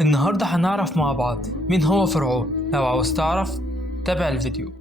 النهاردة هنعرف مع بعض مين هو فرعون. لو عاوز تعرف تابع الفيديو.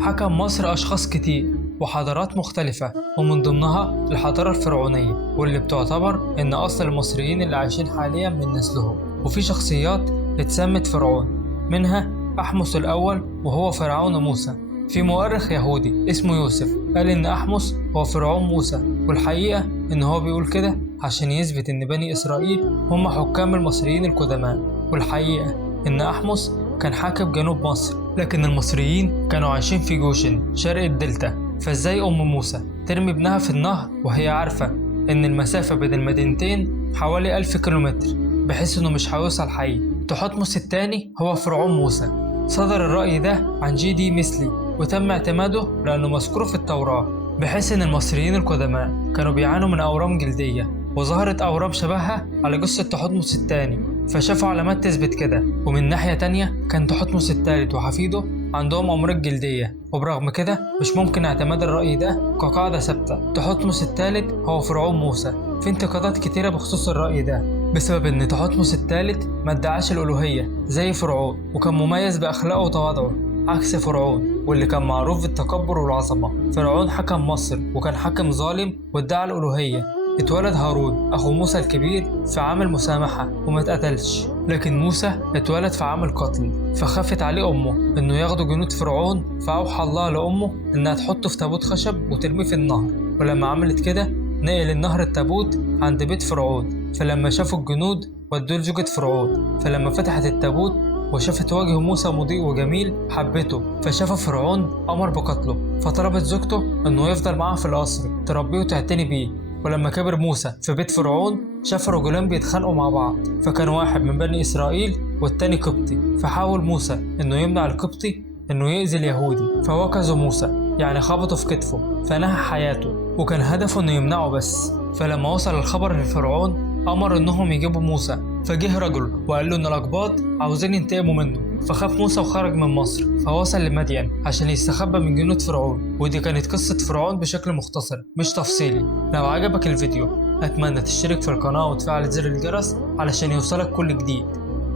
حكم مصر أشخاص كتير وحضارات مختلفة، ومن ضمنها الحضارة الفرعونية، واللي بتعتبر إن أصل المصريين اللي عايشين حاليا من نسلهم. وفي شخصيات اتسمت فرعون، منها أحمس الأول وهو فرعون موسى. في مؤرخ يهودي اسمه يوسف قال إن أحمس هو فرعون موسى، والحقيقة إن هو بيقول كده عشان يثبت إن بني إسرائيل هم حكام المصريين القدماء. والحقيقة إن أحمس كان حاكم جنوب مصر، لكن المصريين كانوا عايشين في جوشن شرق الدلتا. فازاي أم موسى ترمي ابنها في النهر وهي عارفة إن المسافة بين المدينتين حوالي 1000 كيلومتر، بحيث إنه مش هيوصل حي؟ تحتمس الثاني هو فرعون موسى. صدر الرأي ده عن جي.دي مثلي، وتم اعتماده لأنه مذكور في التوراة، بحيث إن المصريين القدماء كانوا بيعانوا من أورام جلدية، وظهرت أورام شبهها على جثة تحتمس الثاني، فشافوا علامات تثبت كده. ومن ناحية تانية كان تحتمس الثالث وحفيده عندهم أمراض جلدية، وبرغم كده مش ممكن اعتماد الرأي ده كقاعدة ثابتة. تحتمس الثالث هو فرعون موسى. في انتقادات كتيرة بخصوص الرأي ده، بسبب إن تحتمس الثالث ما ادعاش الألوهية زي فرعون، وكان مميز بأخلاقه وتواضعه عكس فرعون واللي كان معروف بالتكبر والعظمة. فرعون حكم مصر وكان حاكم ظالم وادعى الألوهية. اتولد هارون أخو موسى الكبير في عام المسامحة وما اتقتلش، لكن موسى اتولد في عام القتل، فخافت عليه أمه إنه ياخدوا جنود فرعون، فأوحى الله لأمه إنها تحطه في تابوت خشب وترميه في النهر. ولما عملت كده نقل النهر التابوت عند بيت فرعون، فلما شافوا الجنود ودوه لزوجة فرعون، فلما فتحت التابوت وشافت وجه موسى مضيء وجميل حبته، فشاف فرعون أمر بقتله، فطلبت زوجته إنه يفضل معاها في القصر تربيه وتعتني بيه. ولما كبر موسى في بيت فرعون شاف رجلين بيتخانقوا مع بعض، فكان واحد من بني إسرائيل والتاني قبطي، فحاول موسى إنه يمنع القبطي إنه يأذي اليهودي، فوكزه موسى يعني خبطه في كتفه فنهى حياته، وكان هدفه إنه يمنعه بس. فلما وصل الخبر لفرعون أمر إنهم يجيبوا موسى، فجه رجل وقال له إن الأقباط عاوزين ينتقموا منه، فخاف موسى وخرج من مصر، فوصل لمدين عشان يستخبى من جنود فرعون. ودي كانت قصة فرعون بشكل مختصر مش تفصيلي. لو عجبك الفيديو أتمنى تشترك في القناة وتفعل زر الجرس علشان يوصلك كل جديد.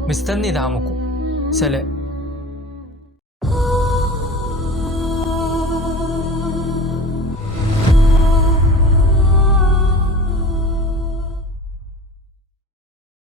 مستني دعمكم. سلام.